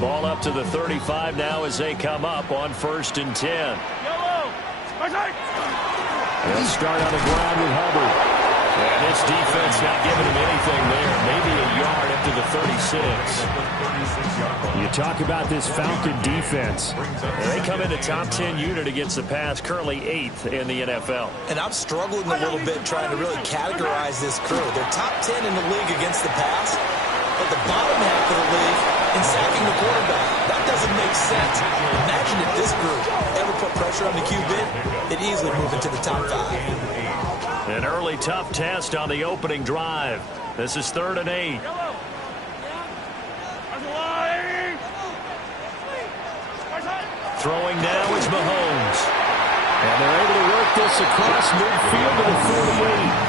Ball up to the 35 now as they come up on 1st and 10. They'll start on the ground with Hubbard. And this defense not giving him anything there. Maybe a yard up to the 36. You talk about this Falcon defense. They come in a top 10 unit against the pass, currently 8th in the NFL. And I'm struggling a little bit trying to really categorize this crew. They're top 10 in the league against the pass, but the bottom half of the league in sacking the quarterback. That doesn't make sense. Imagine if this group ever put pressure on the QB, it'd easily move into the top 5. An early tough test on the opening drive. This is 3rd and 8. Throwing now is Mahomes. And they're able to work this across midfield to the 48.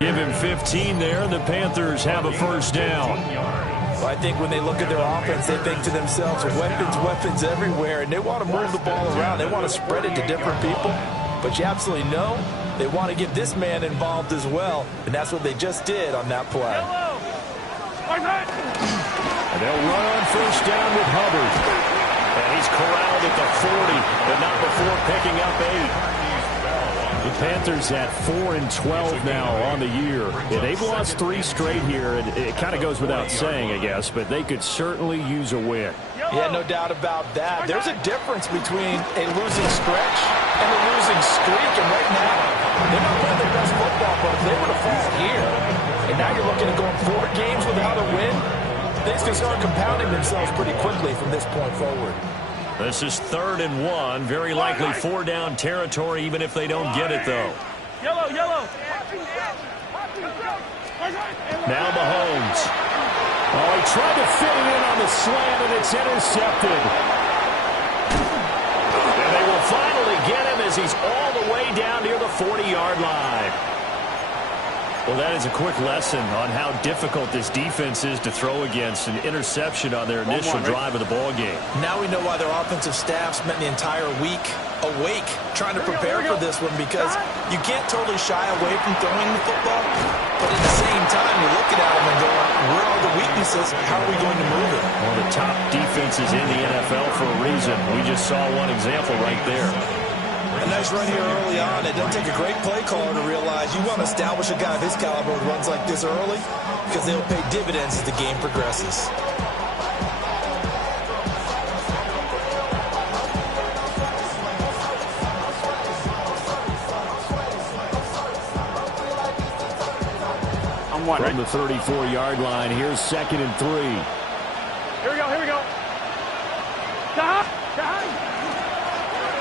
Give him 15 there. The Panthers have a 1st down. Well, I think when they look at their offense, they think to themselves, weapons everywhere, and they want to move the ball around. They want to spread it to different people. But you absolutely know they want to get this man involved as well, and that's what they just did on that play. And they'll run on 1st down with Hubbard. And he's corralled at the 40, but not before picking up 8. The Panthers at 4 and 12 now on the year. Yeah, they've lost 3 straight here, and it kind of goes without saying, I guess, but they could certainly use a win. Yeah, no doubt about that. There's a difference between a losing stretch and a losing streak, and right now, they're not playing their best football, but if they were to fall here, and now you're looking at going 4 games without a win, things can start compounding themselves pretty quickly from this point forward. This is 3rd and 1. Very likely 4-down territory, even if they don't get it, though. Yellow. Now Mahomes. Oh, he tried to fit it in on the slant, and it's intercepted. And they will finally get him as he's all the way down near the 40-yard line. Well, that is a quick lesson on how difficult this defense is to throw against. An interception on their initial drive of the ball game. Now we know why their offensive staff spent the entire week awake trying to prepare for this one, because you can't totally shy away from throwing the football, but at the same time you're looking at them and going, where are the weaknesses? How are we going to move it? One of the top defenses in the NFL for a reason. We just saw one example right there. A nice run here early on. It doesn't take a great play caller to realize you want to establish a guy of his caliber who runs like this early, because they'll pay dividends as the game progresses. From the 34-yard line, here's 2nd and 3. Here we go.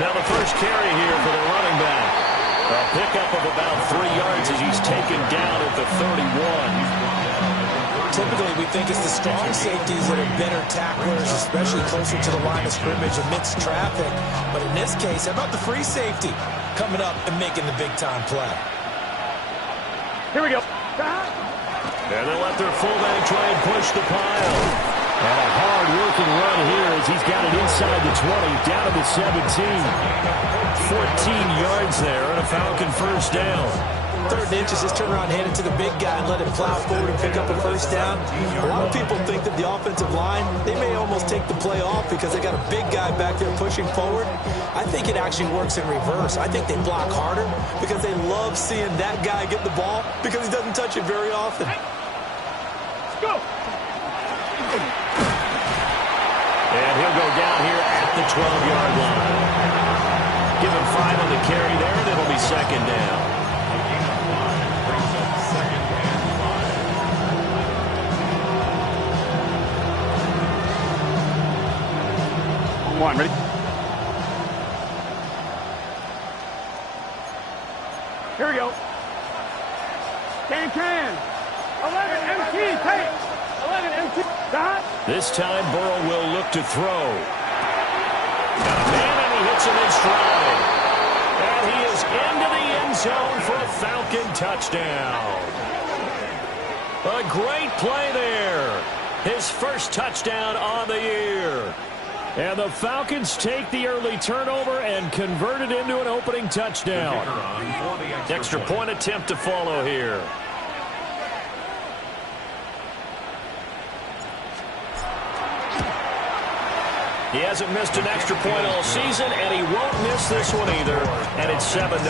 Now the first carry here for the running back. A pickup of about 3 yards as he's taken down at the 31. Typically, we think it's the strong safeties that are better tacklers, especially closer to the line of scrimmage amidst traffic. But in this case, how about the free safety coming up and making the big-time play? Here we go. And they let their fullback try and push the pile. And a hard-working run here as he's got it inside the 20, down to the 17. 14 yards there and a Falcon 1st down. 3rd and inches, just turn around, hand it to the big guy, and let him plow forward and pick up a 1st down. A lot of people think that the offensive line, they may almost take the play off because they got a big guy back there pushing forward. I think it actually works in reverse. I think they block harder because they love seeing that guy get the ball because he doesn't touch it very often. Let's go. And he'll go down here at the 12-yard line. Give him 5 on the carry there, and it'll be 2nd down. Can. 11 MT, take. 11 MT. Dot. This time Burrow will look to throw. Got a man, and he hits him in stride. And he is into the end zone for a Falcon touchdown. A great play there. His first touchdown on the year. And the Falcons take the early turnover and convert it into an opening touchdown. Extra point attempt to follow here. He hasn't missed an extra point all season, and he won't miss this one either. And it's 7-0.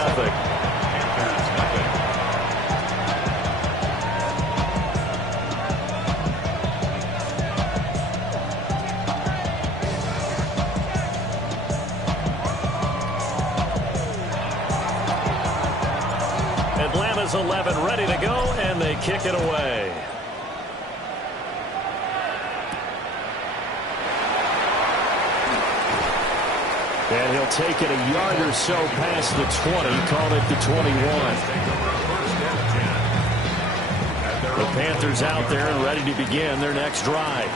Atlanta's 11 ready to go, and they kick it away. And he'll take it a yard or so past the 20, call it the 21. The Panthers out there and ready to begin their next drive.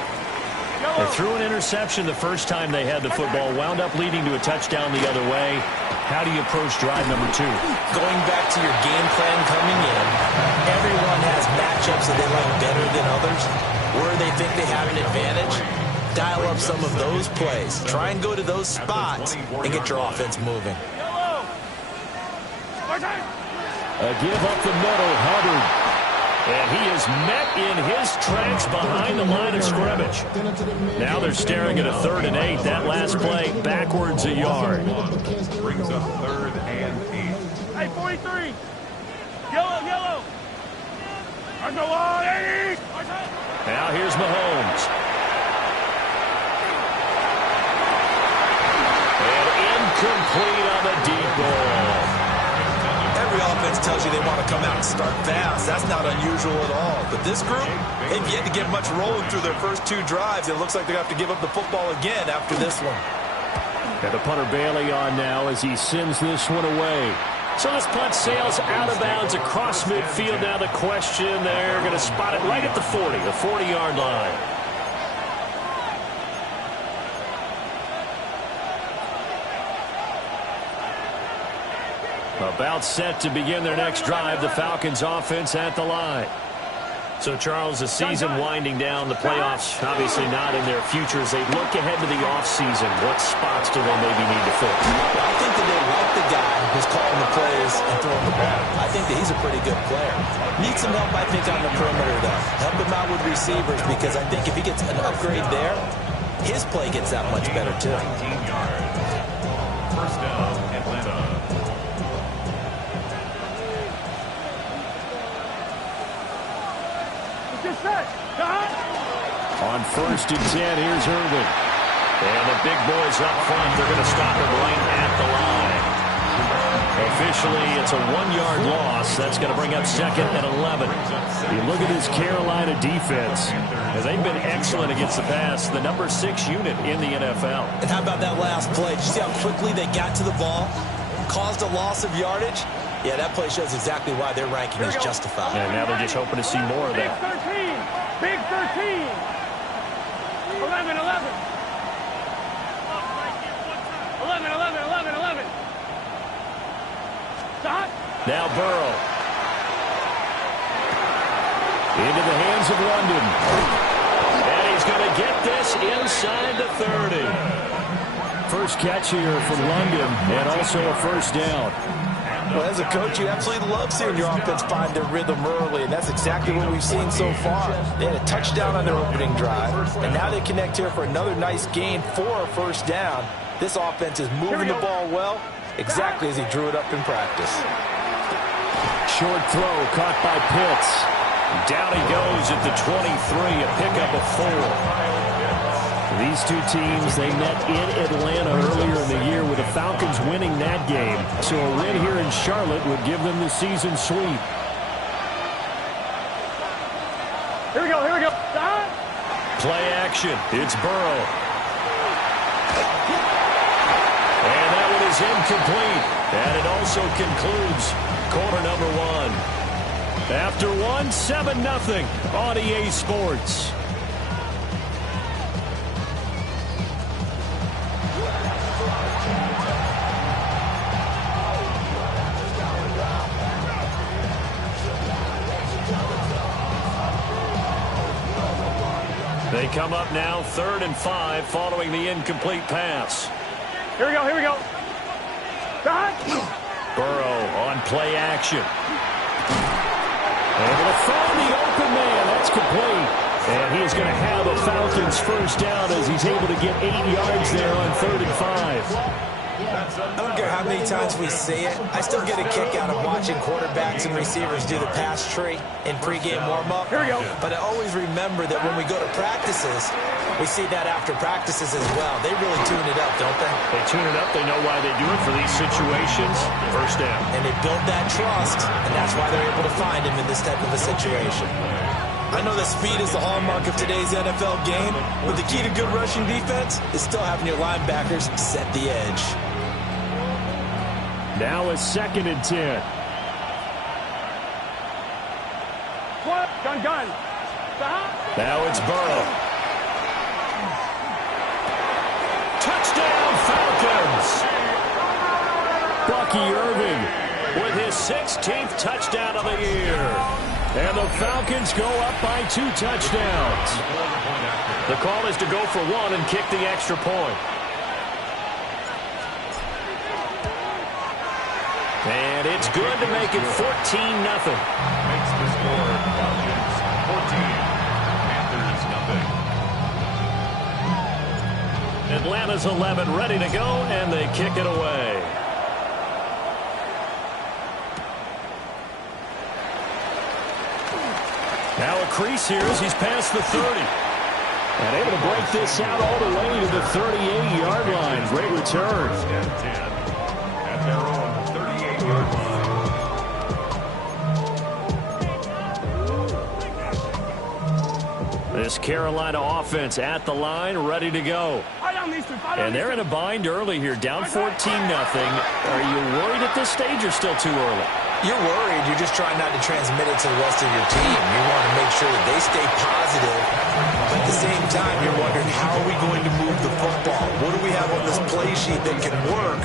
They threw an interception the first time they had the football, wound up leading to a touchdown the other way. How do you approach drive number 2? Going back to your game plan coming in, everyone has matchups that they like better than others, where they think they have an advantage. Dial up some of those plays. Try and go to those spots and get your offense moving. A give up the middle, Hubbard. And he is met in his tracks behind the line of scrimmage. Now they're staring at a 3rd and 8. That last play backwards a yard. Brings up 3rd and 8. Hey, 43. Yellow. There's no wall, 80. Now here's Mahomes. Complete on the deep ball. Every offense tells you they want to come out and start fast. That's not unusual at all. But this group, they've yet to get much rolling through their first 2 drives. It looks like they're going to have to give up the football again after this one. And the punter Bailey on now as he sends this one away. So this punt sails out of bounds across midfield. Now the question, they're going to spot it right at the 40, the 40-yard line. About set to begin their next drive, the Falcons offense at the line. So, Charles, the season winding down, the playoffs obviously not in their future. As they look ahead to the offseason, what spots do they maybe need to fill? I think that they like the guy who's calling the plays and throwing the ball. I think that he's a pretty good player. Needs some help, I think, on the perimeter, though. Help him out with receivers, because I think if he gets an upgrade there, his play gets that much better, too. 19 yards. First down, Atlanta. On 1st and 10, here's Irvin. And the big boys up front, they're going to stop him right at the line. Officially, it's a 1-yard loss. That's going to bring up 2nd and 11. You look at this Carolina defense, and they've been excellent against the pass, the number 6 unit in the NFL. And how about that last play? Did you see how quickly they got to the ball? Caused a loss of yardage? Yeah, that play shows exactly why their ranking is justified. And now they're just hoping to see more of that. Big 13. 11. 11. Stop. Now Burrow. Into the hands of London. And he's going to get this inside the 30. First catch here from London, and also a first down. Well, as a coach, you absolutely love seeing your offense find their rhythm early, and that's exactly what we've seen so far. They had a touchdown on their opening drive, and now they connect here for another nice gain for a first down. This offense is moving the ball well, exactly as he drew it up in practice. Short throw caught by Pitts. Down he goes at the 23, a pickup of 4. These two teams, they met in Atlanta earlier in the year with the Falcons winning that game. So a win here in Charlotte would give them the season sweep. Here we go. Stop. Play action. It's Burrow. And that one is incomplete. And it also concludes quarter number 1. After one, 7-0 on EA Sports. They come up now 3rd and 5 following the incomplete pass. Here we go, here we go. Burrow on play action. Able to find the open man. That's complete. And he is going to have a Falcons first down as he's able to get 8 yards there on 3rd and 5. I don't care how many times we see it. I still get a kick out of watching quarterbacks and receivers do the pass tree in pregame warm-up. Here we go. But I always remember that when we go to practices, we see that after practices as well. They really tune it up, don't they? They tune it up. They know why they do it for these situations. First down. And they build that trust, and that's why they're able to find him in this type of a situation. I know that speed is the hallmark of today's NFL game, but the key to good rushing defense is still having your linebackers set the edge. Now it's 2nd and 10. Gun. Now it's Burrow. Touchdown Falcons! Bucky Irving with his 16th touchdown of the year. And the Falcons go up by 2 touchdowns. The call is to go for 1 and kick the extra point. And it's good to make it 14-0. Makes the score Falcons 14, Panthers nothing. Atlanta's 11 ready to go, and they kick it away. Now a crease here as he's past the 30. And able to break this out all the way to the 38-yard line. Great return. At their own 38-yard line. This Carolina offense at the line, ready to go. And they're in a bind early here, down 14-0. Are you worried at this stage or still too early? You're worried. You're just trying not to transmit it to the rest of your team. You want to make sure that they stay positive. But at the same time, you're wondering, how are we going to move the football? What do we have on this play sheet that can work?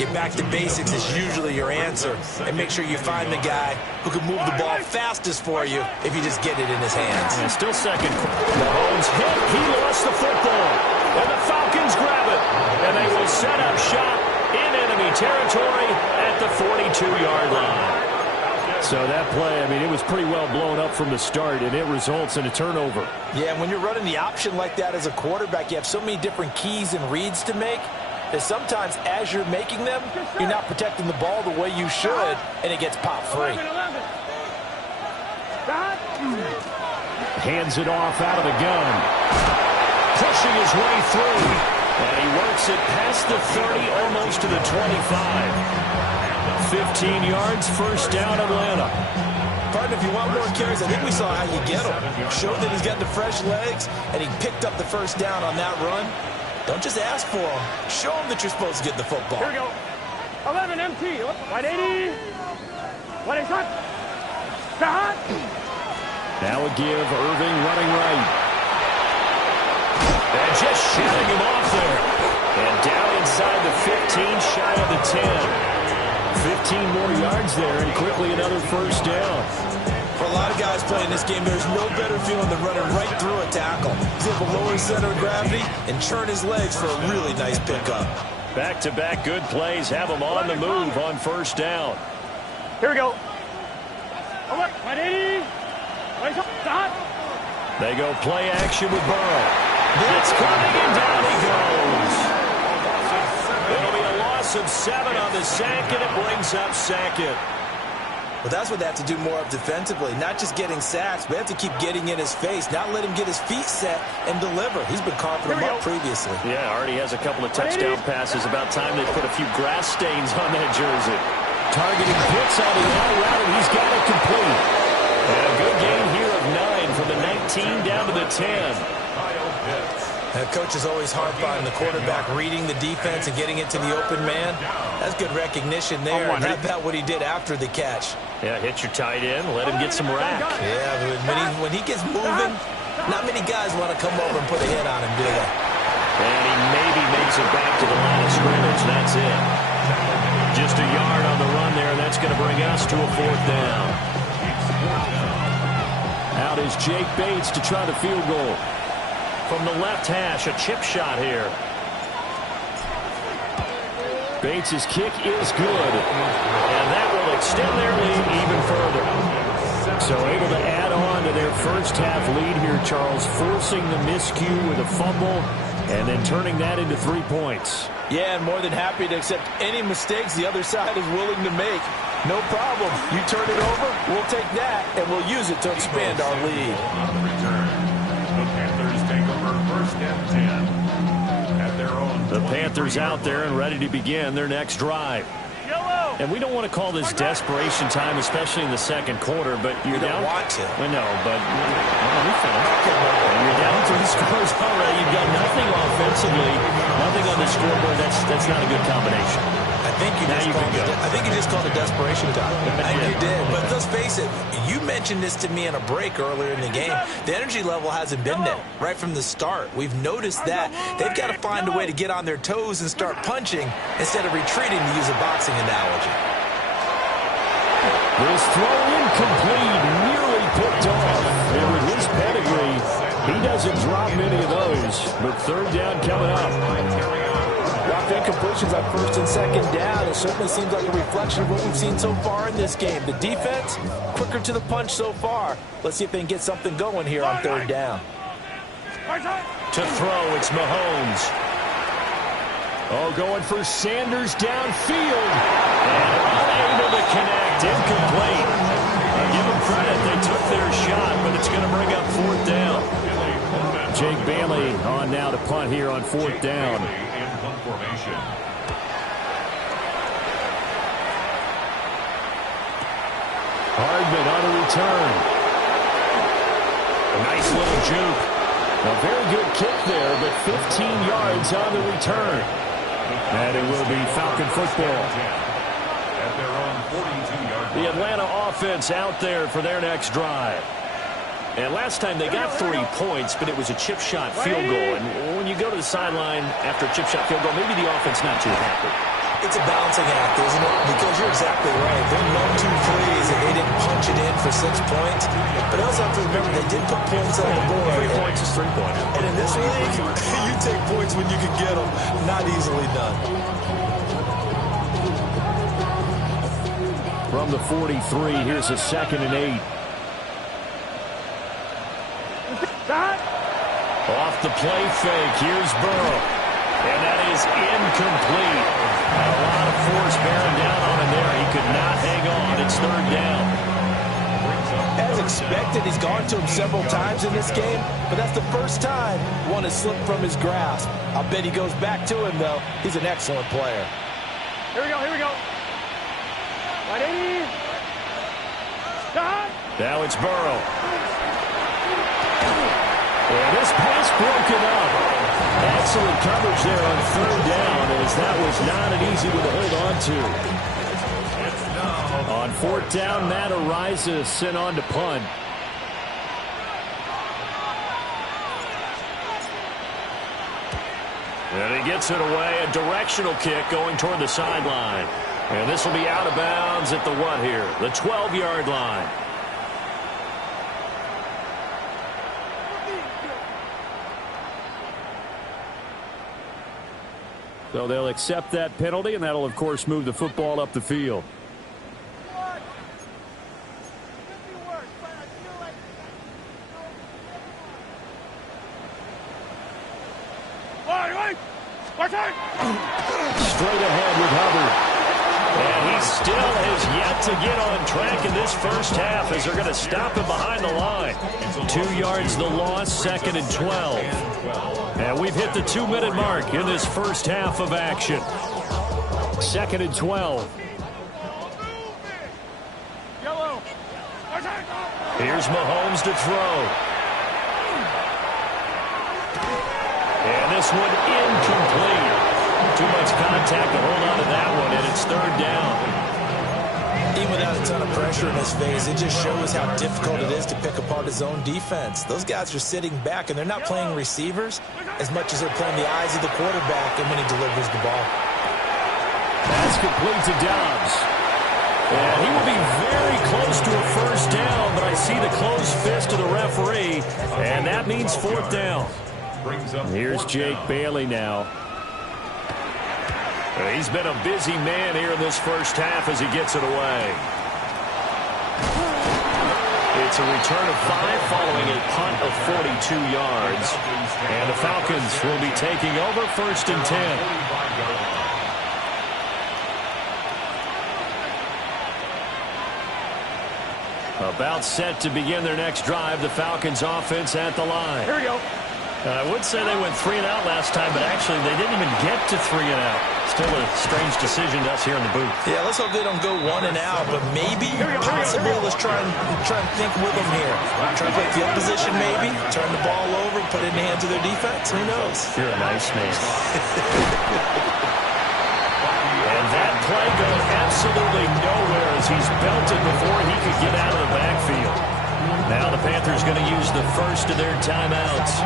Get back to basics is usually your answer. And make sure you find the guy who can move the ball fastest for you if you just get it in his hands. And still second. Mahomes hit. He lost the football. And the Falcons grab it. And they will set up shop in enemy territory at the 42-yard line. So that play, I mean, it was pretty well blown up from the start, and it results in a turnover. Yeah, and when you're running the option like that as a quarterback, you have so many different keys and reads to make that sometimes as you're making them, you're not protecting the ball the way you should, and it gets popped free. Hands it off out of the gun. Pushing his way through. And he works it past the 30, almost to the 25. 15 yards, first down, Atlanta. Partner, if you want more carries, I think we saw how you get him. Showed that he's got the fresh legs, and he picked up the first down on that run. Don't just ask for him. Show him that you're supposed to get the football. Here we go. 11 MT. 180. 180. Now a give, Irving running right. And just shooting him off there. And down inside the 15, shy of the 10. 15 more yards there, and quickly another first down. For a lot of guys playing this game, there's no better feeling than running right through a tackle. He's able to lower his center of gravity and churn his legs for a really nice pickup. Back-to-back good plays have him on the move on first down. Here we go. 180. Stop. They go play action with Burrow. It's coming, and down he goes. It'll be a loss of 7 on the sack, and it brings up second. Well, that's what they have to do more of defensively. Not just getting sacks, but they have to keep getting in his face. Not let him get his feet set and deliver. He's been coughing him up previously. Yeah, already has a couple of touchdown passes. About time they put a few grass stains on that jersey. Targeting hits on the out route, and he's got it complete. And a good gain here of 9 from the 19 down to the 10. Coach is always harp on the quarterback reading the defense and getting it to the open man. That's good recognition there. And how about what he did after the catch? Yeah, hit your tight end, let him get some rack. Yeah, but when he gets moving, not many guys want to come over and put a hit on him, do they? And he maybe makes it back to the line of scrimmage. That's it. Just a yard on the run there, and that's going to bring us to a 4th down. Out is Jake Bates to try the field goal. From the left hash, a chip shot here. Bates' kick is good. And that will extend their lead even further. So able to add on to their first half lead here, Charles, forcing the miscue with a fumble and then turning that into 3 points. Yeah, and more than happy to accept any mistakes the other side is willing to make. No problem. You turn it over, we'll take that, and we'll use it to expand our lead. On the return, the Panthers take over 1st and 10 at their own. The Panthers out there and ready to begin their next drive. And we don't want to call this desperation time, especially in the second quarter, but you're down. You don't want to. I know, but let me finish. You're down 3 scores already. You've got nothing offensively, nothing on the scoreboard. That's not a good combination. I think you just called it desperation time. I think you did. But let's face it, you mentioned this to me in a break earlier in the game. The energy level hasn't been there right from the start. We've noticed that. They've got to find a way to get on their toes and start punching instead of retreating, to use a boxing analogy. This throw incomplete, nearly picked off. And with his pedigree, he doesn't drop many of those. But 3rd down coming up. Rough incompletions on 1st and 2nd down. It certainly seems like a reflection of what we've seen so far in this game. The defense, quicker to the punch so far. Let's see if they can get something going here on 3rd down. To throw, it's Mahomes. Oh, going for Sanders downfield. And unable to connect. Incomplete. Give them credit. They took their shot, but it's going to bring up 4th down. Jake Bailey on now to punt here on 4th down. Formation. Hardman on a return. A nice little juke. A very good kick there, but 15 yards on the return. And it will be Falcon football. At their own 42-yard line. The Atlanta offense out there for their next drive. And last time they got 3 points, but it was a chip shot field goal. And when you go to the sideline after a chip shot field goal, maybe the offense not too happy. It's a balancing act, isn't it? Because you're exactly right. They're not too pleased that they didn't punch it in for 6 points. But I also have to remember they did put points on the board. 3 points is 3 points. And in this league, you take points when you can get them. Not easily done. From the 43, here's a 2nd and 8. Off the play fake, here's Burrow. And that is incomplete. And a lot of force bearing down on him there. He could not hang on. It's 3rd down. As expected, he's gone to him several times in this game, but that's the first time one has slipped from his grasp. I'll bet he goes back to him, though. He's an excellent player. Here we go, here we go. 180. Stop. Now it's Burrow. And this pass broken up. Excellent coverage there on 3rd down, as that was not an easy one to hold on to. On 4th down, Matt Araiza sent on to punt. And he gets it away, a directional kick going toward the sideline. And this will be out of bounds at the what here? The 12-yard line. So they'll accept that penalty, and that'll, of course, move the football up the field. Straight ahead with Hubbard. And he still has yet to get on track in this first half as they're going to stop him behind the line. 2 yards the loss, 2nd and 12. And we've hit the 2-minute mark in this first half of action. 2nd and 12. Here's Mahomes to throw. this one incomplete. Too much contact to hold on to that one, and it's third down. Even without a ton of pressure in his face, it just shows how difficult it is to pick apart his own defense. Those guys are sitting back, and they're not playing receivers as much as they're playing the eyes of the quarterback and when he delivers the ball. That's complete to Dobbs. And he will be very close to a first down, but I see the closed fist of the referee, and that means fourth down. Here's Jake Bailey now. He's been a busy man here in this first half as he gets it away. It's a return of 5 following a punt of 42 yards. And the Falcons will be taking over first and 10. About set to begin their next drive. The Falcons offense at the line. Here we go. I would say they went 3 and out last time, but actually they didn't even get to 3 and out. Still a strange decision to us here in the booth. Yeah, let's hope they don't go 1 and out, but maybe, possibly, let's try and think with them here. Try to play field position maybe, turn the ball over, put it in the hands of their defense. Who knows? You're a nice man. And that play goes absolutely nowhere as he's belted before he could get out of the backfield. Now the Panthers going to use the first of their timeouts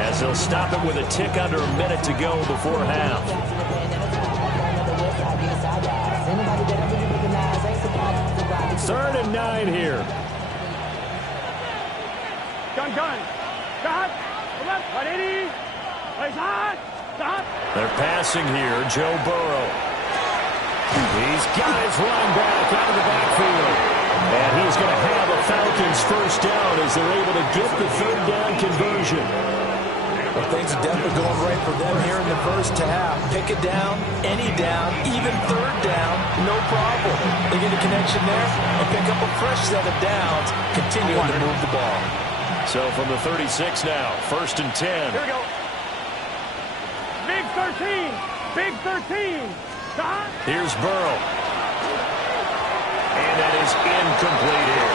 as they'll stop it with a tick under a minute to go before half. Third and 9 here. Gun. Stop. Left. 180. Place hot. Stop. They're passing here. Joe Burrow. He's got his run back out of the backfield. And he's going to have a Falcons first down as they're able to get the third down conversion. Well, things are definitely going right for them here in the first half. Pick it down, any down, even third down, no problem. They get a connection there and pick up a fresh set of downs, continuing to move the ball. So from the 36 now, first and 10. Here we go. Big 13. Big 13. Stop. Here's Burrow. And that is incomplete here.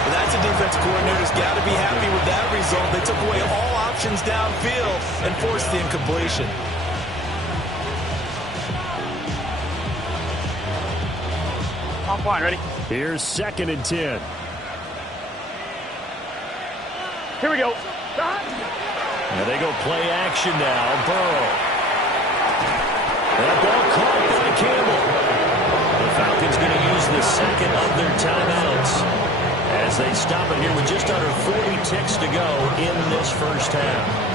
Well, that's a defense coordinator's got to be happy with that result. They took away all options downfield and forced the incompletion. Off line, ready? Here's second and 10. Here we go. Stop. And they go play action now. Burrow. That ball caught by Campbell. The Falcons going to use the second of their timeouts as they stop it here with just under 40 ticks to go in this first half.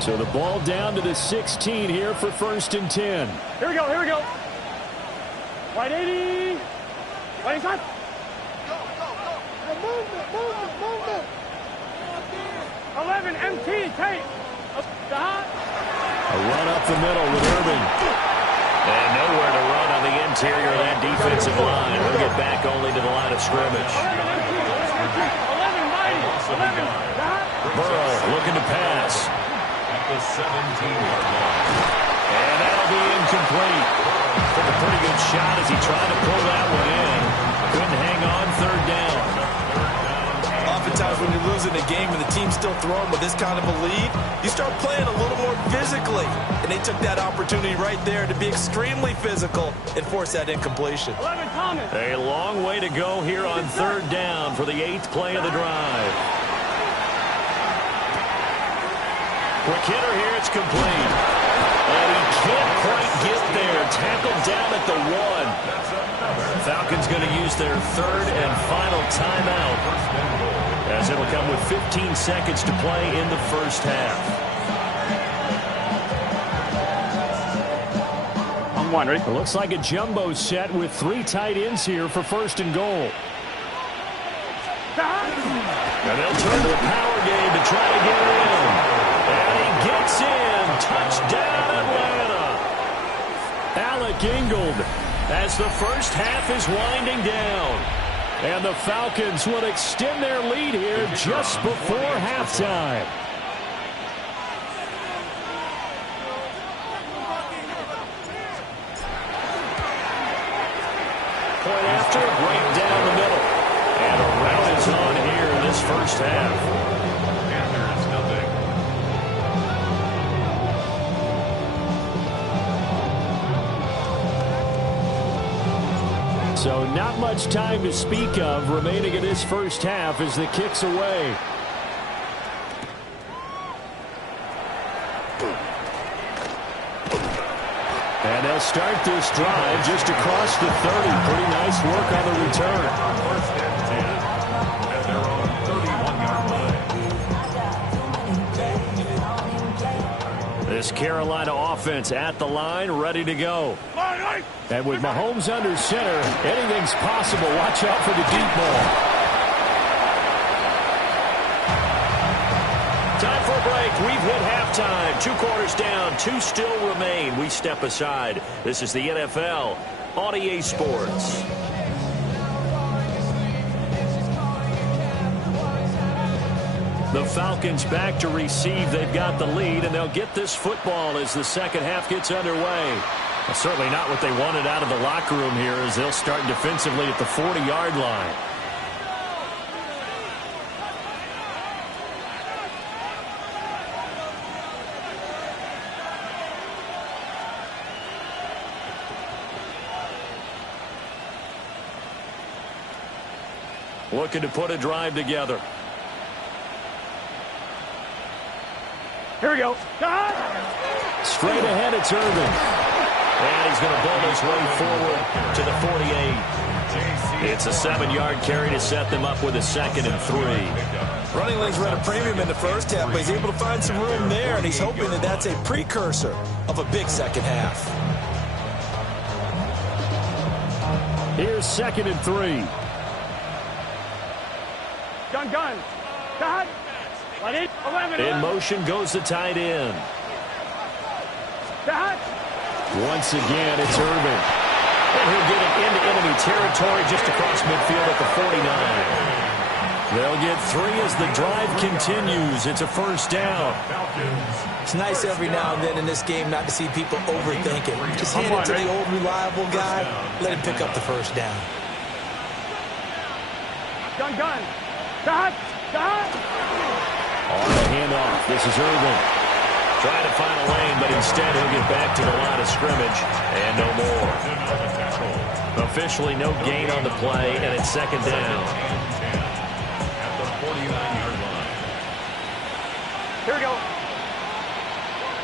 So the ball down to the 16 here for first and 10. Here we go. Here we go. 180. Waiting time. Movement. 11 MT. Take. Stop. A run up the middle with Irving. And nowhere to run on the interior of that defensive line. We'll get back only to the line of scrimmage. 11 mighty. 11. Stop. Burrow looking to pass. The 17-yard line. And that'll be incomplete. Took a pretty good shot as he tried to pull that one in. Couldn't hang on third down. Oftentimes when you're losing a game and the team's still throwing with this kind of a lead, you start playing a little more physically. And they took that opportunity right there to be extremely physical and force that incompletion. 11 Thomas. A long way to go here on third down for the 8th play of the drive. Quick hitter here, it's complete. And he can't quite get there. Tackled down at the 1. Falcons going to use their third and final timeout, as it'll come with 15 seconds to play in the first half. On one, ready? It looks like a jumbo set with 3 tight ends here for first and goal. And they'll turn to the power game to try to get it in. And he gets in. Touchdown, Atlanta. Alec Ingold as the first half is winding down. And the Falcons will extend their lead here just before halftime. Point after, right down the middle. And a rout is on here in this first half. So not much time to speak of remaining in this first half as the kick's away. And they'll start this drive just across the 30. Pretty nice work on the return. First and 10 at their own 31-yard line. This Carolina offense at the line, ready to go. And with Mahomes under center, anything's possible. Watch out for the deep ball. Time for a break. We've hit halftime. 2 quarters down. 2 still remain. We step aside. This is the NFL on EA Sports. The Falcons back to receive. They've got the lead, and they'll get this football as the second half gets underway. Well, certainly not what they wanted out of the locker room here as they'll start defensively at the 40-yard line. Looking to put a drive together. Here we go. Straight ahead, it's Irvin. And he's going to bull his way forward to the 48. It's a 7-yard carry to set them up with a 2nd and 3. Running lanes were at a premium in the first half, but he's able to find some room there, and he's hoping that that's a precursor of a big second half. Here's 2nd and 3. Gun. Cut. 11. In motion goes the tight end. Cut. Once again, it's Irvin. And he'll get it into enemy territory just across midfield at the 49. They'll get 3 as the drive continues. It's a first down. It's nice every now and then in this game not to see people overthink it. Just hand it to the old reliable guy. Let him pick up the first down. Gun. Cut. On the handoff, this is Irvin. Trying to find a lane, but instead he'll get back to the line of scrimmage and no more. Officially no gain on the play, and it's 2nd down. At the 49-yard line. Here we go.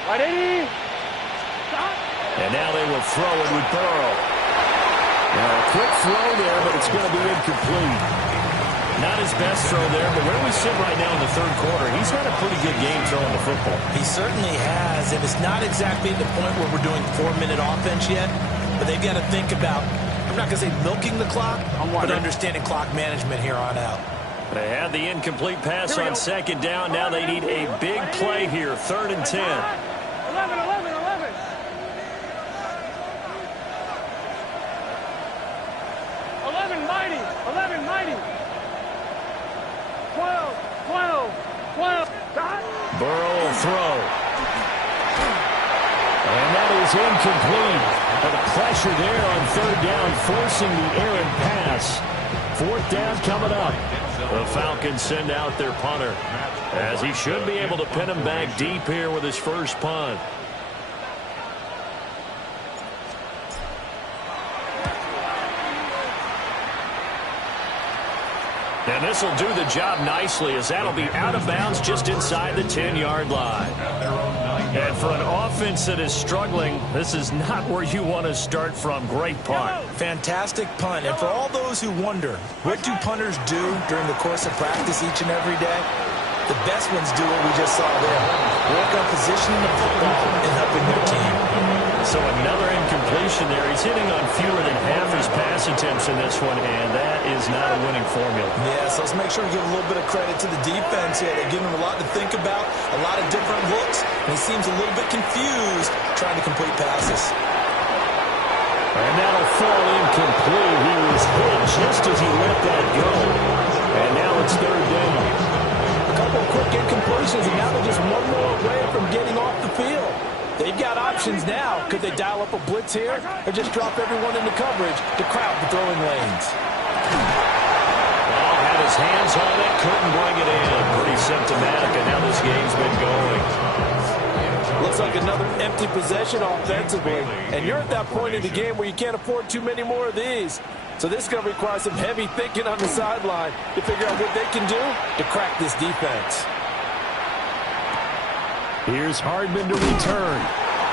Right 80. Stop. And now they will throw it with Burrow. Now a quick throw there, but it's going to be incomplete. Not his best throw there, but where we sit right now in the 3rd quarter, he's had a pretty good game throwing the football. He certainly has, and it's not exactly at the point where we're doing 4-minute offense yet, but they've got to think about, I'm not going to say milking the clock, but understanding clock management here on out. They had the incomplete pass on 2nd down. Now they need a big play here, 3rd and 10. 11. 11 mighty. 12. Burrow will throw. And that is incomplete. But the pressure there on 3rd down, forcing the errant pass. 4th down coming up. The Falcons send out their punter, as he should be able to pin him back deep here with his first punt. And this will do the job nicely, as that'll be out of bounds just inside the 10-yard line. And for an offense that is struggling, this is not where you want to start from. Great punt. Fantastic punt. And for all those who wonder, what do punters do during the course of practice each and every day? The best ones do what we just saw there. Work on positioning the football and helping their team. So another incompletion there. He's hitting on fewer than half his pass attempts in this one, and that is not a winning formula. Yeah, so let's make sure we give a little bit of credit to the defense here. They're giving him a lot to think about, a lot of different looks, and he seems a little bit confused trying to complete passes. And that'll fall incomplete. He was hit just as he went that go. And now it's third down. A couple of quick incompletions, and now they're just one more away from getting off the field. They've got options now. Could they dial up a blitz here or just drop everyone into coverage to crowd the throwing lanes? Well, had his hands on it, couldn't bring it in. Pretty symptomatic of how this game's been going. Looks like another empty possession offensively. And you're at that point in the game where you can't afford too many more of these. So this is going to require some heavy thinking on the sideline to figure out what they can do to crack this defense. Here's Hardman to return.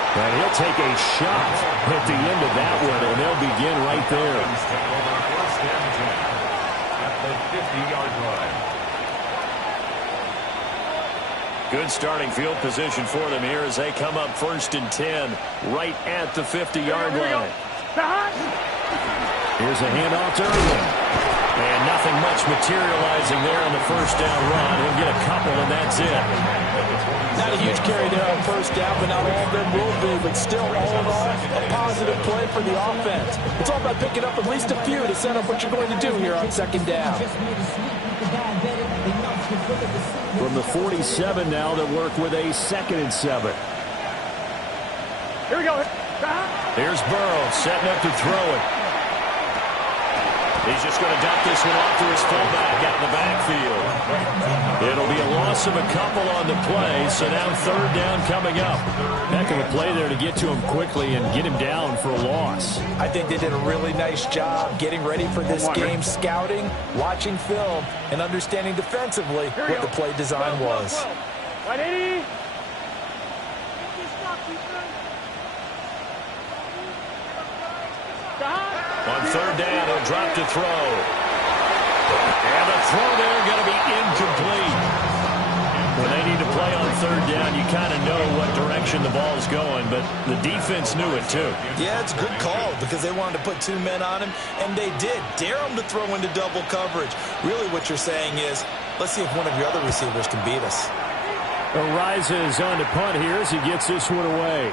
And he'll take a shot at the end of that one, and they'll begin right there. At the 50-yard line. Good starting field position for them here as they come up 1st and 10 right at the 50-yard line. Here's a handoff to Irvin. And nothing much materializing there on the first down run. He'll get a couple, and that's it. Not a huge carry there on first down, but not all of them will be. But still, all in all, a positive play for the offense. It's all about picking up at least a few to set up what you're going to do here on second down. From the 47 now, they'll work with a 2nd and 7. Here we go. Here's Burrow setting up to throw it. He's just going to dump this one off to his fullback out in the backfield. It'll be a loss of a couple on the play, so now third down coming up. Heck of a play there to get to him quickly and get him down for a loss. I think they did a really nice job getting ready for this game, scouting, watching film, and understanding defensively what the play design was. Right, 80. On third down, he'll drop to throw. And the throw there going to be incomplete. When they need to play on third down, you kind of know what direction the ball is going, but the defense knew it too. Yeah, it's a good call because they wanted to put 2 men on him, and they did. Dare him to throw into double coverage. Really what you're saying is, let's see if one of your other receivers can beat us. Arises on to punt here as he gets this one away.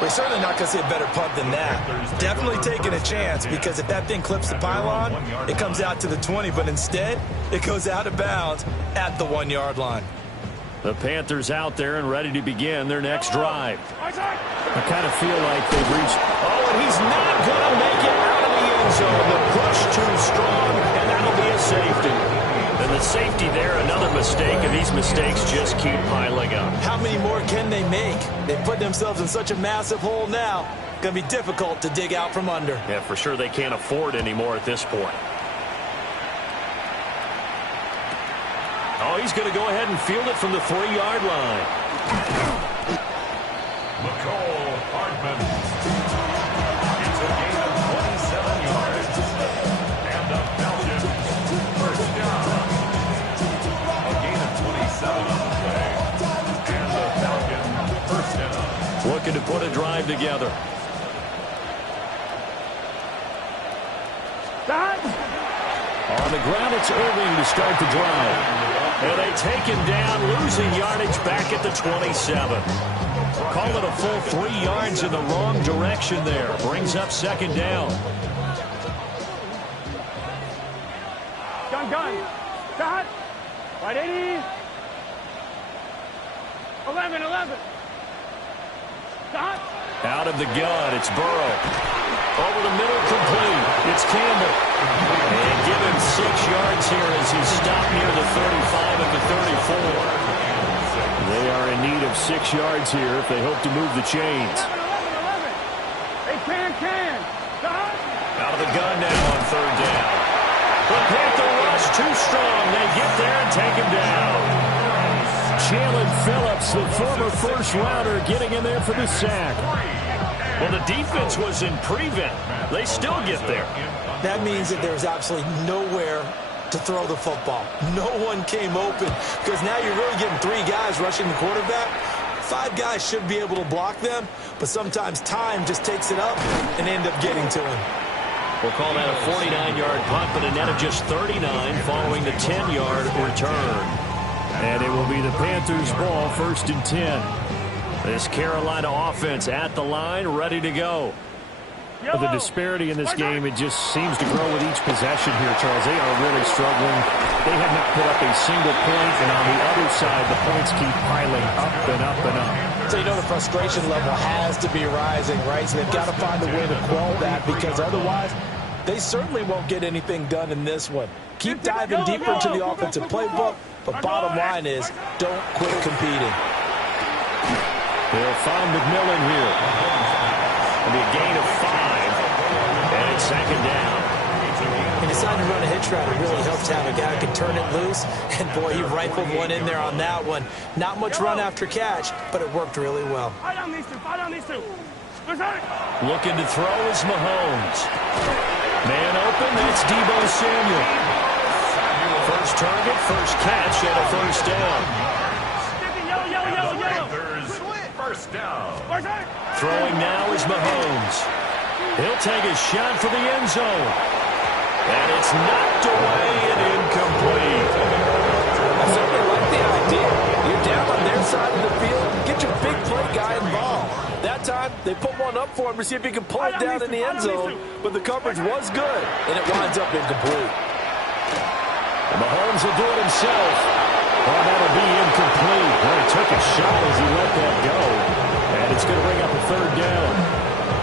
We're certainly not going to see a better punt than that. Definitely taking a chance because if that thing clips the pylon, it comes out to the 20, but instead, it goes out of bounds at the 1-yard line. The Panthers out there and ready to begin their next drive. I kind of feel like they've reached... Oh, and he's not going to make it out of the end zone. The push too strong, and that'll be a safety. And the safety there, another mistake, and these mistakes just keep piling up. How many more can they make? They put themselves in such a massive hole now. Going to be difficult to dig out from under. Yeah, for sure they can't afford any more at this point. Oh, he's going to go ahead and field it from the 3-yard line. Mecole Hardman. It's a gain of 27 yards. And the Falcons first down. A gain of 27 on the play. And the Falcons first down. Looking to put a drive together. On the ground, it's Irving to start the drive. And they take him down, losing yardage back at the 27. Call it a full 3 yards in the wrong direction there. Brings up second down. Gun. Shot. Right, 80. 11. Shot. Out of the gun, it's Burrow. Over the middle, complete. It's Campbell. And give him 6 yards here as he's stopped near the 35 at the 34. They are in need of 6 yards here if they hope to move the chains. 11. They can. Shot. Out of the gun now on third down. The Panther rush too strong. They get there and take him down. Jalen Phillips, the former first-rounder, getting in there for the sack. Well, the defense was in prevent. They still get there. That means that there's absolutely nowhere to throw the football. No one came open because now you're really getting 3 guys rushing the quarterback. 5 guys should be able to block them, but sometimes time just takes it up and end up getting to him. We'll call that a 49-yard punt, but a net of just 39 following the 10-yard return. And it will be the Panthers' ball, 1st and 10. This Carolina offense at the line, ready to go. The disparity in this game, it just seems to grow with each possession here, Charles. They are really struggling. They have not put up a single point, and on the other side, the points keep piling up and up and up. So you know the frustration level has to be rising, right? So they've got to find a way to quell that, because otherwise they certainly won't get anything done in this one. Keep diving deeper into the offensive playbook, but bottom line is don't quit competing. They'll find McMillan here. It'll be a gain of 5, and it's second down. He decided to run a hitch route. It really helps to have a guy who can turn it loose. And, boy, he rifled one in there on that one. Not much run after catch, but it worked really well. Looking to throw is Mahomes. Man open, that's Deebo Samuel. First target, first catch, and a first down. First down. Throwing now is Mahomes. He'll take a shot for the end zone. And it's knocked away and incomplete. I certainly like the idea. You're down on their side of the field. Get your big play guy involved. That time, they put one up for him to see if he can pull it down in the end zone. But the coverage was good, and it winds up incomplete. And Mahomes will do it himself. Oh, that'll be incomplete. Well, he took a shot as he let that go. And it's going to bring up a third down.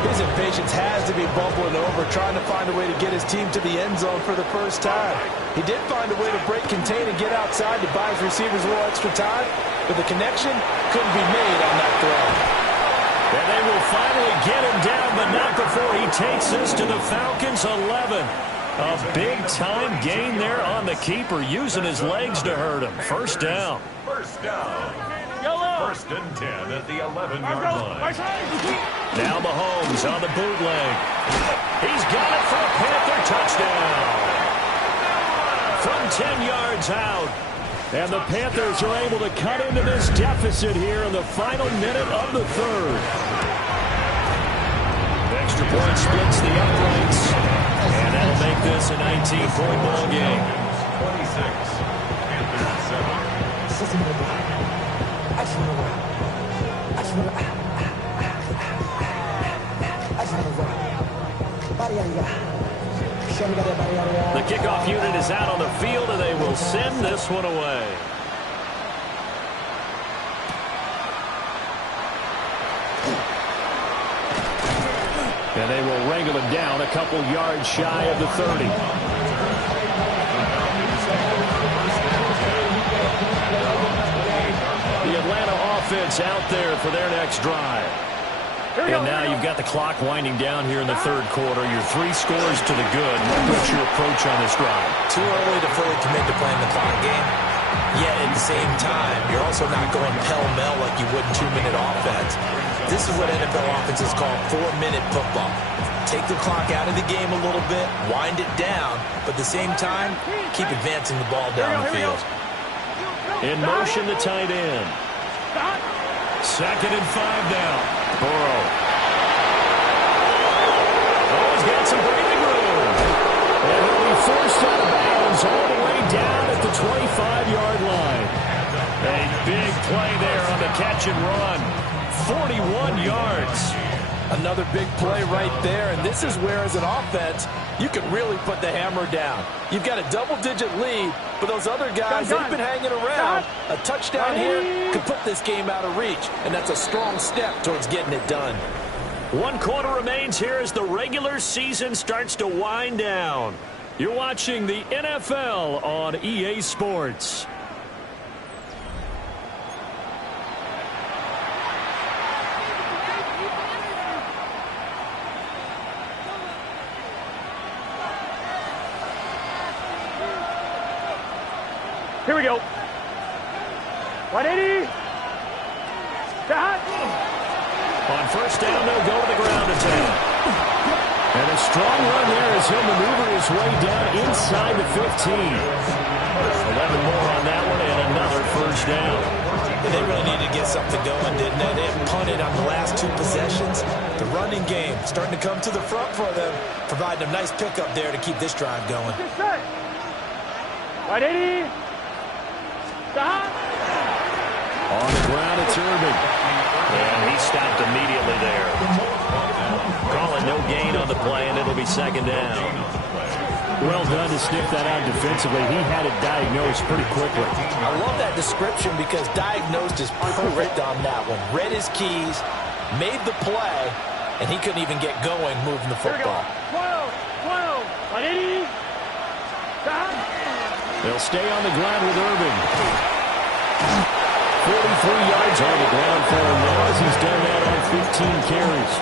His impatience has to be bubbling over, trying to find a way to get his team to the end zone for the first time. He did find a way to break, contain, and get outside to buy his receivers a little extra time, but the connection couldn't be made on that throw. And they will finally get him down, but not before he takes this to the Falcons' 11. A big-time gain there on the keeper, using his legs to hurt him. First down. First down. First and 10 at the 11-yard line. Now Mahomes on the bootleg. He's got it for a Panther touchdown. From 10 yards out. And the Panthers are able to cut into this deficit here in the final minute of the third. Extra point splits the uprights. And that'll make this a 19-point ball game. 26. Panthers 7. The kickoff unit is out on the field, and they will send this one away. And they will wrangle him down a couple yards shy of the 30. The Atlanta offense out there for their next drive. And now you've got the clock winding down here in the third quarter. Your 3 scores to the good. What's your approach on this drive? Too early to fully commit to playing the clock game. Yet at the same time, you're also not going pell-mell like you would in 2-minute offense. This is what NFL offenses call 4-minute football. Take the clock out of the game a little bit, wind it down, but at the same time, keep advancing the ball down the field. In motion, the tight end. Second and 5 now. Burrow. Oh, he's got some breathing room. And he'll be forced out of bounds all the way down at the 25-yard line. A big play there on the catch and run. 41 yards. Another big play right there, and this is where, as an offense, you can really put the hammer down. You've got a double-digit lead, but those other guys, they've been hanging around. A touchdown here could put this game out of reach, and that's a strong step towards getting it done. 1 quarter remains here as the regular season starts to wind down. You're watching the NFL on EA Sports. Here we go. 180. On first down, they'll go to the ground attack. And a strong run there as he'll maneuver his way down inside the 15. 11 more on that one and another first down. They really needed to get something going, didn't they? They punted on the last 2 possessions. The running game starting to come to the front for them, providing a nice pickup there to keep this drive going. 180. On the ground, it's Irving. And he stopped immediately there. Call it no gain on the play, and it'll be second down. Well done to sniff that out defensively. He had it diagnosed pretty quickly. I love that description because diagnosed is perfect on that one. Read his keys, made the play, and he couldn't even get going moving the football. 12, 180. They'll stay on the ground with Irvin. 43 yards on the ground for him now as he's done that on 15 carries.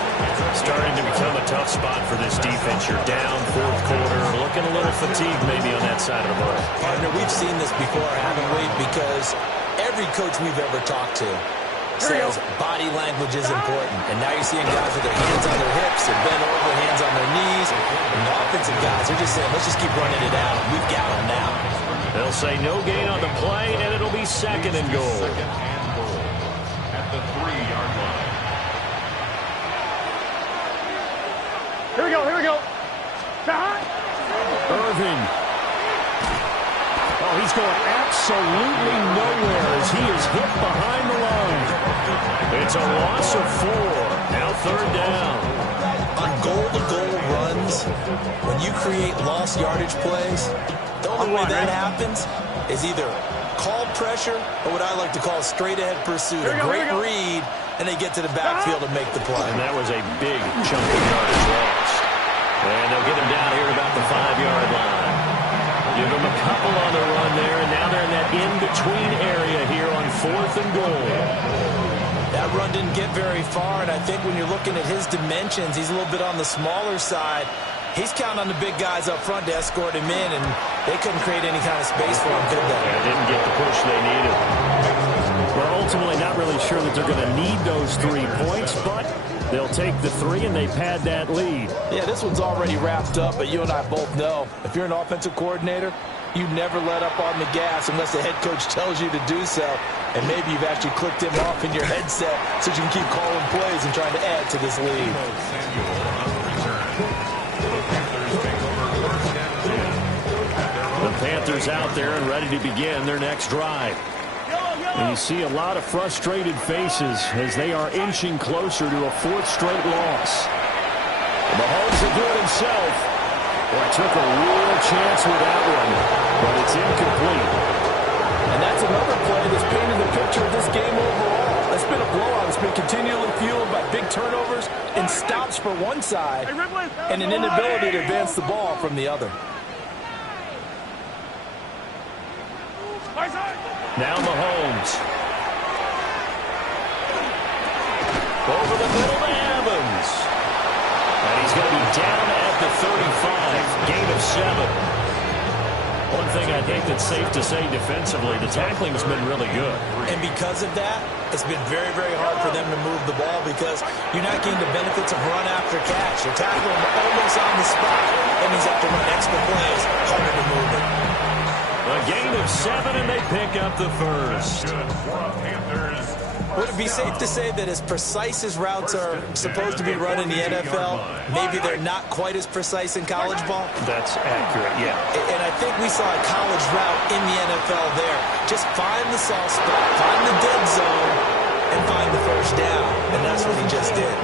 Starting to become a tough spot for this defense. You're down fourth quarter, looking a little fatigued maybe on that side of the ball. Partner, we've seen this before, haven't we? Because every coach we've ever talked to says body language is important. And now you're seeing guys with their hands on their hips and bent over, hands on their knees. And the offensive guys, they're just saying, let's just keep running it out. We've got them now. They'll say no gain on the play, and it'll be second and goal. Second and goal at the 3-yard line. Here we go. Irvin. Oh, he's going absolutely nowhere as he is hit behind the line. It's a loss of 4. Now third down. On goal-to-goal runs, when you create lost yardage plays, the only way that happens is either called pressure or what I like to call straight-ahead pursuit. A great read, and they get to the backfield and make the play. And that was a big chunk of yardage lost. And they'll get him down here at about the 5-yard line. Give him a couple on the run there, and now they're in that in-between area here on 4th and goal. That run didn't get very far, and I think when you're looking at his dimensions, he's a little bit on the smaller side. He's counting on the big guys up front to escort him in, and they couldn't create any kind of space for him, could they? Yeah, didn't get the push they needed. We're ultimately not really sure that they're going to need those 3 points, but they'll take the 3 and they pad that lead. Yeah, this one's already wrapped up, but you and I both know if you're an offensive coordinator, you never let up on the gas unless the head coach tells you to do so. And maybe you've actually clicked him off in your headset so you can keep calling plays and trying to add to this lead. The Panthers out there and ready to begin their next drive. And you see a lot of frustrated faces as they are inching closer to a 4th straight loss. Mahomes will do it himself. Boy, took a real chance with that one, but it's incomplete. And that's another play that's painted the picture of this game overall. It's been a blowout. It's been continually fueled by big turnovers and stops for one side and an inability to advance the ball from the other. Now Mahomes. Over the middle to Evans. And he's going to be down at the 35. Gain of 7. One thing I think that's safe to say defensively, the tackling has been really good. And because of that, it's been very, very hard for them to move the ball because you're not getting the benefits of run after catch. You're tackling him almost on the spot, and he's have to run extra plays, harder to move it. A gain of 7, and they pick up the first. Would it be safe to say that as precise as routes are supposed to be run in the NFL, maybe they're not quite as precise in college ball? That's accurate, yeah. And I think we saw a college route in the NFL there. Just find the soft spot, find the dead zone, and find the first down. And that's what he just did.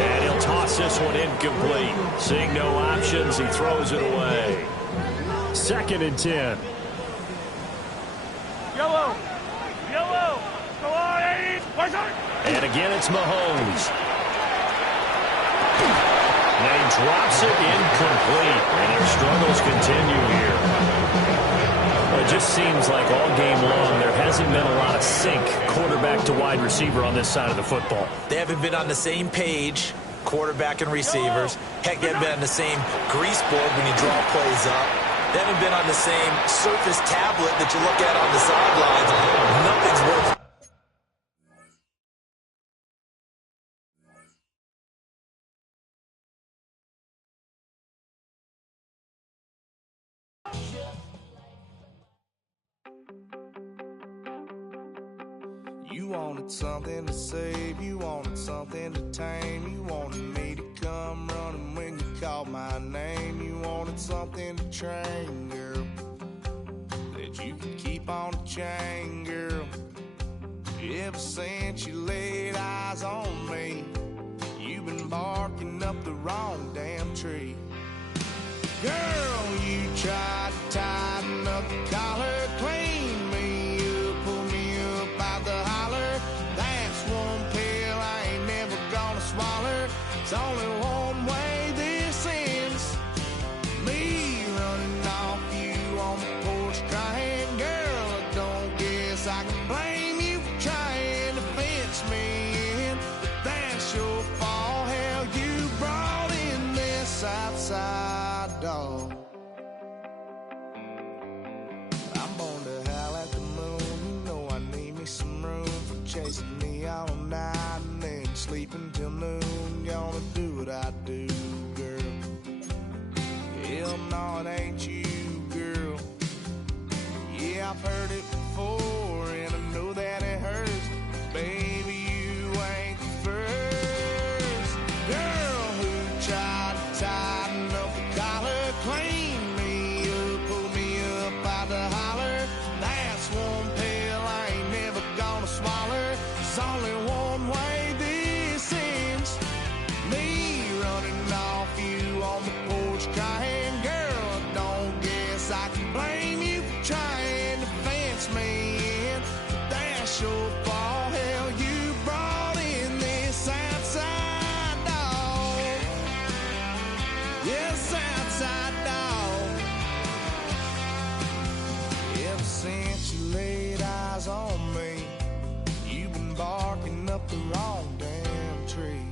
And he'll toss this one incomplete. Seeing no options, he throws it away. 2nd and 10. Yellow. Go on, 80. And again, it's Mahomes. And he drops it incomplete. And their struggles continue here. Well, it just seems like all game long there hasn't been a lot of sync quarterback to wide receiver on this side of the football. They haven't been on the same page, quarterback and receivers. Heck, they haven't been on the same grease board when you draw plays up. They haven't been on the same Surface tablet that you look at on the sidelines. Nothing's worth. You wanted something to save, you wanted something to tame, you wanted me to come running when you called my name, you wanted something to train, girl, that you could keep on the chain, girl. Ever since you laid eyes on me, you've been barking up the wrong damn tree. Girl, you tried to tighten up the collar, clean me up, pull me up by the holler. That's one pill I ain't never gonna swallow. It's only one way this ends. Me running off you on the porch crying. Girl, I don't guess I can blame you for trying to fence me in, but that's your fault. Hell, you brought in this outside dog. I'm born to howl at the moon. You know I need me some room for chasing me all night and then sleeping till noon. Gonna do what I do, girl. Hell no, it ain't you, girl. Yeah, I've heard it before, and I know that it hurts. Baby, you ain't the first girl who tried to tighten up the collar, clean me up, pull me up by the holler. That's one pill I ain't never gonna swallow. There's only one way this ends. Me running off you on the porch crying. Girl, I don't guess I can blame you for trying to fence me in, but that's your fault. Hell, you brought in this outside dog. Yes, outside dog. Ever since you laid eyes on me, you've been barking up the wrong damn tree.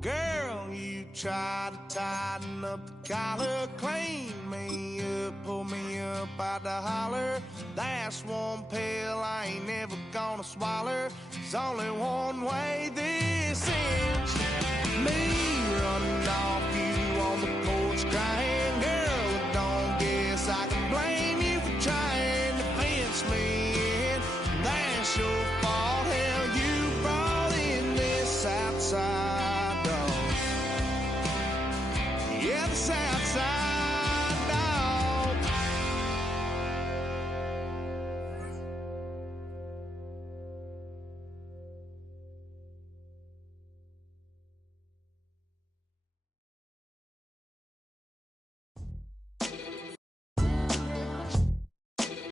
Girl, you tried to tighten up the collar, clean me up, pull me up by the holler. That's one pill I ain't never gonna swallow. There's only one way this ends. Me running off you on the porch crying.